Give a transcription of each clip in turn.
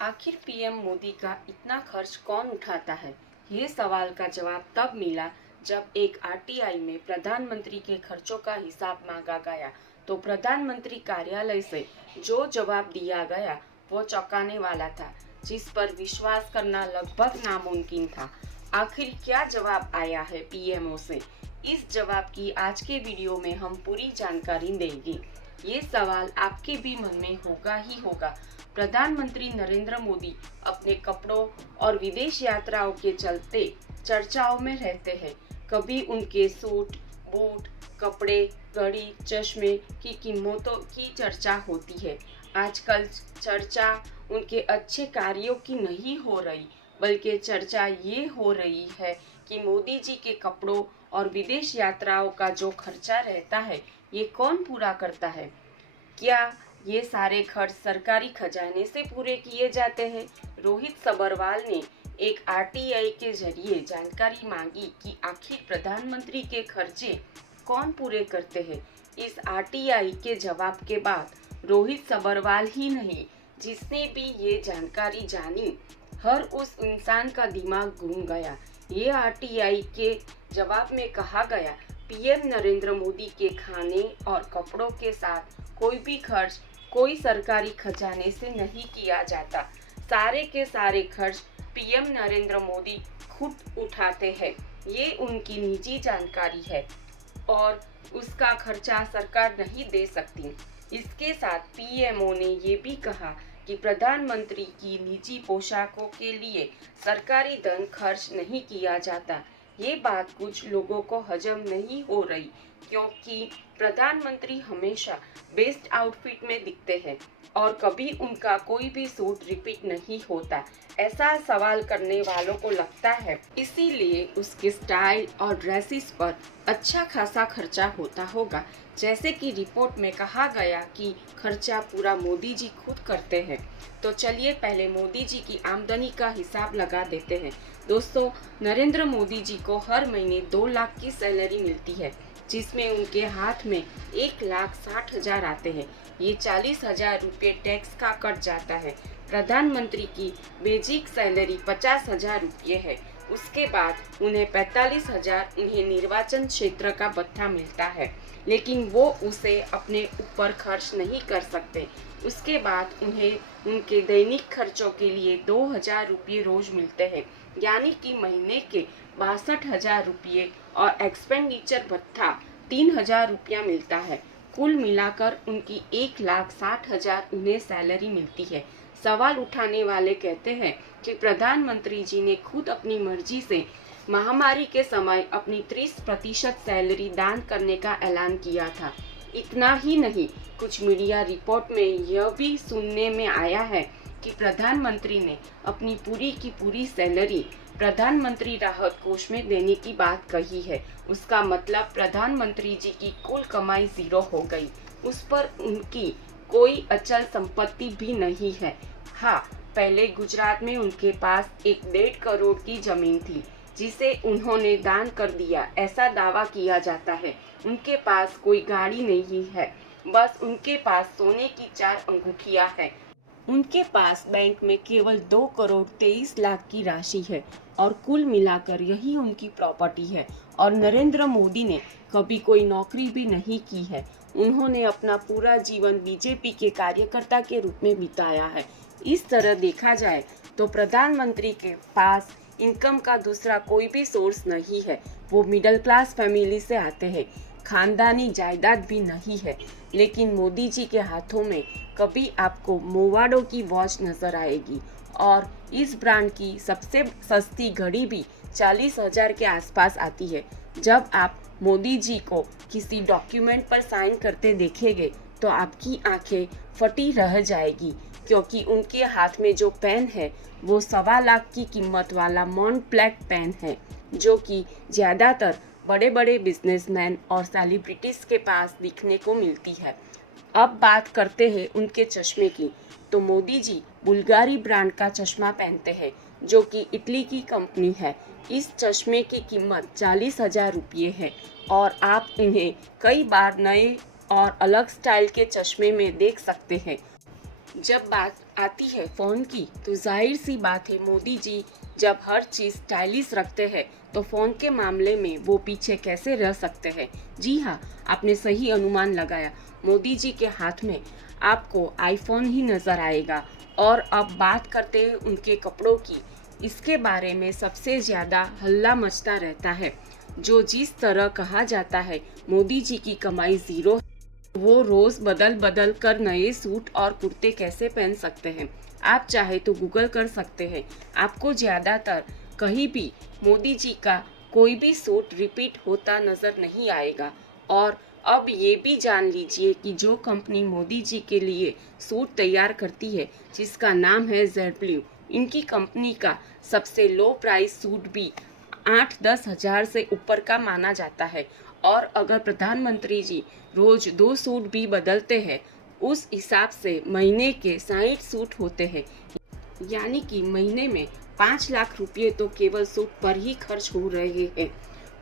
आखिर पीएम मोदी का इतना खर्च कौन उठाता है? ये सवाल का जवाब तब मिला जब एक आरटीआई में प्रधानमंत्री के खर्चों का हिसाब मांगा गया। तो प्रधानमंत्री कार्यालय से जो जवाब दिया गया वो चौंकाने वाला था, जिस पर विश्वास करना लगभग नामुमकिन था। आखिर क्या जवाब आया है पीएमओ से? इस जवाब की आज के वीडियो में हम पूरी जानकारी देंगे। ये सवाल आपके भी मन में होगा ही होगा। प्रधानमंत्री नरेंद्र मोदी अपने कपड़ों और विदेश यात्राओं के चलते चर्चाओं में रहते हैं। कभी उनके सूट, बूट, कपड़े, घड़ी, चश्मे की कीमतों की चर्चा होती है। आजकल चर्चा उनके अच्छे कार्यों की नहीं हो रही, बल्कि चर्चा ये हो रही है कि मोदी जी के कपड़ों और विदेश यात्राओं का जो खर्चा रहता है, ये कौन पूरा करता है? क्या ये सारे खर्च सरकारी खजाने से पूरे किए जाते हैं? रोहित सब्बरवाल ने एक आरटीआई के जरिए जानकारी मांगी कि आखिर प्रधानमंत्री के खर्चे कौन पूरे करते हैं। इस आरटीआई के जवाब के बाद रोहित सब्बरवाल ही नहीं, जिसने भी ये जानकारी जानी, हर उस इंसान का दिमाग घूम गया। ये आरटीआई के जवाब में कहा गया, पीएम नरेंद्र मोदी के खाने और कपड़ों के साथ कोई भी खर्च कोई सरकारी खजाने से नहीं किया जाता। सारे के सारे खर्च पीएम नरेंद्र मोदी खुद उठाते हैं। ये उनकी निजी जानकारी है और उसका खर्चा सरकार नहीं दे सकती। इसके साथ पीएमओ ने ये भी कहा कि प्रधानमंत्री की निजी पोशाकों के लिए सरकारी धन खर्च नहीं किया जाता। ये बात कुछ लोगों को हजम नहीं हो रही, क्योंकि प्रधानमंत्री हमेशा बेस्ट आउटफिट में दिखते हैं और कभी उनका कोई भी सूट रिपीट नहीं होता। ऐसा सवाल करने वालों को लगता है इसीलिए उसके स्टाइल और ड्रेसेस पर अच्छा खासा खर्चा होता होगा। जैसे कि रिपोर्ट में कहा गया कि खर्चा पूरा मोदी जी खुद करते हैं। तो चलिए पहले मोदी जी की आमदनी का हिसाब लगा देते हैं। दोस्तों, नरेंद्र मोदी जी को हर महीने 2 लाख की सैलरी मिलती है, जिसमें उनके हाथ में 1,60,000 आते हैं। ये 40,000 रुपये टैक्स का कट जाता है। प्रधानमंत्री की बेसिक सैलरी 50,000 रुपये है। उसके बाद उन्हें 45,000 उन्हें निर्वाचन क्षेत्र का भत्ता मिलता है, लेकिन वो उसे अपने ऊपर खर्च नहीं कर सकते। उसके बाद उन्हें उनके दैनिक खर्चों के लिए 2,000 रुपये रोज मिलते हैं, यानी कि महीने के 62,000 रुपये और एक्सपेंडिचर भत्ता 3,000 रुपया मिलता है। कुल मिलाकर उनकी 1,60,000 उन्हें सैलरी मिलती है। सवाल उठाने वाले कहते हैं कि प्रधानमंत्री जी ने खुद अपनी मर्जी से महामारी के समय अपनी 30% सैलरी दान करने का ऐलान किया था। इतना ही नहीं, कुछ मीडिया रिपोर्ट में यह भी सुनने में आया है कि प्रधानमंत्री ने अपनी पूरी की पूरी सैलरी प्रधानमंत्री राहत कोष में देने की बात कही है। उसका मतलब प्रधानमंत्री जी की कुल कमाई 0 हो गई। उस पर उनकी कोई अचल संपत्ति भी नहीं है। हाँ, पहले गुजरात में उनके पास 1.5 करोड़ की जमीन थी, जिसे उन्होंने दान कर दिया, ऐसा दावा किया जाता है। उनके पास कोई गाड़ी नहीं है, बस उनके पास सोने की 4 अंगूठियां हैं। उनके पास बैंक में केवल 2,23,00,000 की राशि है और कुल मिलाकर यही उनकी प्रॉपर्टी है। और नरेंद्र मोदी ने कभी कोई नौकरी भी नहीं की है। उन्होंने अपना पूरा जीवन बीजेपी के कार्यकर्ता के रूप में बिताया है। इस तरह देखा जाए तो प्रधानमंत्री के पास इनकम का दूसरा कोई भी सोर्स नहीं है। वो मिडिल क्लास फैमिली से आते हैं, खानदानी जायदाद भी नहीं है। लेकिन मोदी जी के हाथों में कभी आपको मोवाडो की वॉच नजर आएगी और इस ब्रांड की सबसे सस्ती घड़ी भी 40,000 के आसपास आती है। जब आप मोदी जी को किसी डॉक्यूमेंट पर साइन करते देखेंगे तो आपकी आंखें फटी रह जाएगी, क्योंकि उनके हाथ में जो पेन है वो 1,25,00,000 की कीमत वाला मॉन्टब्लैंक पेन है, जो कि ज़्यादातर बड़े बड़े बिजनेसमैन और सेलिब्रिटीज़ के पास दिखने को मिलती है। अब बात करते हैं उनके चश्मे की। तो मोदी जी बुल्गारी ब्रांड का चश्मा पहनते हैं, जो कि इटली की कंपनी है। इस चश्मे की कीमत 40,000 रुपये है और आप इन्हें कई बार नए और अलग स्टाइल के चश्मे में देख सकते हैं। जब बात आती है फ़ोन की तो जाहिर सी बात है मोदी जी जब हर चीज़ स्टाइलिश रखते हैं तो फ़ोन के मामले में वो पीछे कैसे रह सकते हैं। जी हाँ, आपने सही अनुमान लगाया। मोदी जी के हाथ में आपको आईफोन ही नज़र आएगा। और अब बात करते हैं उनके कपड़ों की। इसके बारे में सबसे ज़्यादा हल्ला मचता रहता है। जो जिस तरह कहा जाता है मोदी जी की कमाई ज़ीरो, वो रोज बदल बदल कर नए सूट और कुर्ते कैसे पहन सकते हैं। आप चाहे तो गूगल कर सकते हैं। आपको ज़्यादातर कहीं भी मोदी जी का कोई भी सूट रिपीट होता नज़र नहीं आएगा। और अब ये भी जान लीजिए कि जो कंपनी मोदी जी के लिए सूट तैयार करती है जिसका नाम है जेड, इनकी कंपनी का सबसे लो प्राइस सूट भी 8-10 हज़ार से ऊपर का माना जाता है। और अगर प्रधानमंत्री जी रोज 2 सूट भी बदलते हैं, उस हिसाब से महीने के 60 सूट होते हैं। यानी कि महीने में 5 लाख रुपये तो केवल सूट पर ही खर्च हो रहे हैं।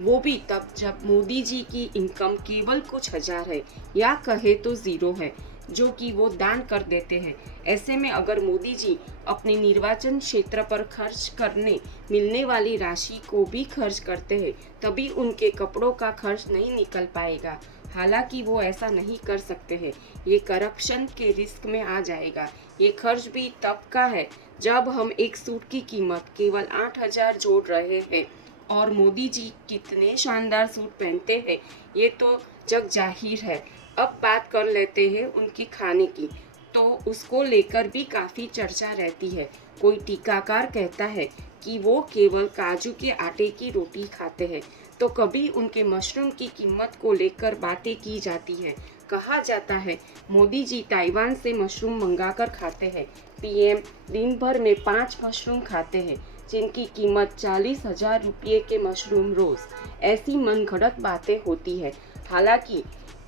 वो भी तब जब मोदी जी की इनकम केवल कुछ हजार है या कहे तो ज़ीरो है, जो कि वो दान कर देते हैं। ऐसे में अगर मोदी जी अपने निर्वाचन क्षेत्र पर खर्च करने मिलने वाली राशि को भी खर्च करते हैं, तभी उनके कपड़ों का खर्च नहीं निकल पाएगा। हालांकि वो ऐसा नहीं कर सकते हैं, ये करप्शन के रिस्क में आ जाएगा। ये खर्च भी तब का है जब हम एक सूट की कीमत केवल 8 हज़ार जोड़ रहे हैं। और मोदी जी कितने शानदार सूट पहनते हैं ये तो जग जाहिर है। अब बात कर लेते हैं उनकी खाने की, तो उसको लेकर भी काफ़ी चर्चा रहती है। कोई टीकाकार कहता है कि वो केवल काजू के आटे की रोटी खाते हैं, तो कभी उनके मशरूम की कीमत को लेकर बातें की जाती है। कहा जाता है मोदी जी ताइवान से मशरूम मंगाकर खाते हैं। पीएम दिन भर में 5 मशरूम खाते हैं जिनकी कीमत 40 हज़ार रुपये के मशरूम रोज़। ऐसी मनगढ़ंत बातें होती है। हालांकि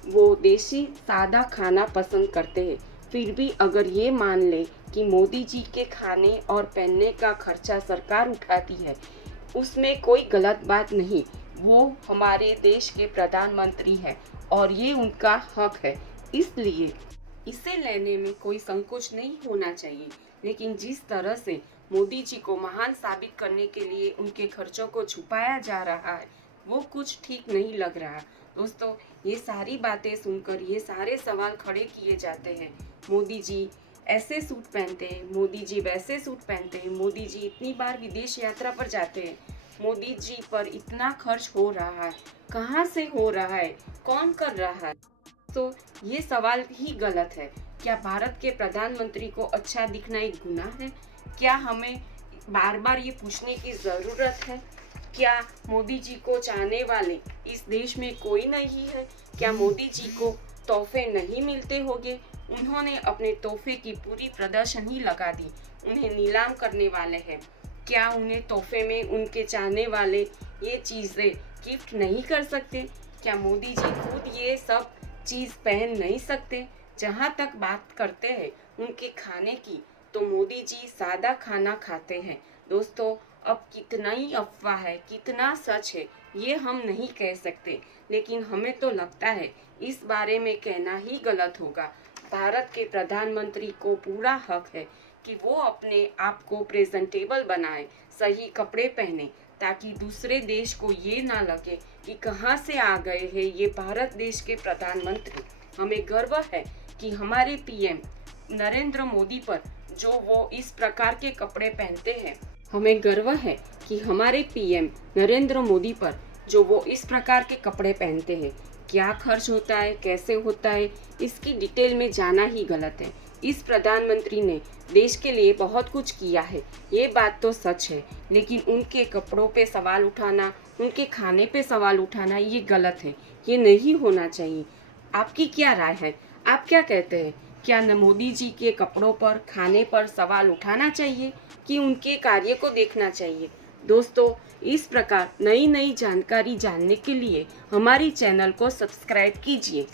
वो देसी सादा खाना पसंद करते हैं। फिर भी अगर ये मान ले कि मोदी जी के खाने और पहनने का खर्चा सरकार उठाती है, उसमें कोई गलत बात नहीं। वो हमारे देश के प्रधानमंत्री हैं और ये उनका हक है, इसलिए इसे लेने में कोई संकोच नहीं होना चाहिए। लेकिन जिस तरह से मोदी जी को महान साबित करने के लिए उनके खर्चों को छुपाया जा रहा है, वो कुछ ठीक नहीं लग रहा। दोस्तों, ये सारी बातें सुनकर ये सारे सवाल खड़े किए जाते हैं। मोदी जी ऐसे सूट पहनते हैं, मोदी जी वैसे सूट पहनते हैं, मोदी जी इतनी बार विदेश यात्रा पर जाते हैं, मोदी जी पर इतना खर्च हो रहा है, कहाँ से हो रहा है, कौन कर रहा है। तो ये सवाल ही गलत है। क्या भारत के प्रधानमंत्री को अच्छा दिखना एक गुनाह है? क्या हमें बार बार ये पूछने की ज़रूरत है? क्या मोदी जी को चाहने वाले इस देश में कोई नहीं है? क्या मोदी जी को तोहफे नहीं मिलते होंगे? उन्होंने अपने तोहफे की पूरी प्रदर्शनी लगा दी, उन्हें नीलाम करने वाले हैं। क्या उन्हें तोहफे में उनके चाहने वाले ये चीज़ें गिफ्ट नहीं कर सकते? क्या मोदी जी खुद ये सब चीज़ पहन नहीं सकते? जहाँ तक बात करते हैं उनके खाने की, तो मोदी जी सादा खाना खाते हैं। दोस्तों, अब कितना ही अफवाह है, कितना सच है, ये हम नहीं कह सकते, लेकिन हमें तो लगता है इस बारे में कहना ही गलत होगा। भारत के प्रधानमंत्री को पूरा हक है कि वो अपने आप को प्रेजेंटेबल बनाए, सही कपड़े पहने, ताकि दूसरे देश को ये ना लगे कि कहाँ से आ गए हैं ये भारत देश के प्रधानमंत्री। हमें गर्व है कि हमारे पीएम नरेंद्र मोदी पर जो वो इस प्रकार के कपड़े पहनते हैं। हमें गर्व है कि हमारे पीएम नरेंद्र मोदी पर जो वो इस प्रकार के कपड़े पहनते हैं। क्या खर्च होता है, कैसे होता है, इसकी डिटेल में जाना ही गलत है। इस प्रधानमंत्री ने देश के लिए बहुत कुछ किया है, ये बात तो सच है, लेकिन उनके कपड़ों पे सवाल उठाना, उनके खाने पे सवाल उठाना ये गलत है, ये नहीं होना चाहिए। आपकी क्या राय है? आप क्या कहते हैं? क्या मोदी जी के कपड़ों पर, खाने पर सवाल उठाना चाहिए कि उनके कार्य को देखना चाहिए? दोस्तों, इस प्रकार नई नई जानकारी जानने के लिए हमारी चैनल को सब्सक्राइब कीजिए।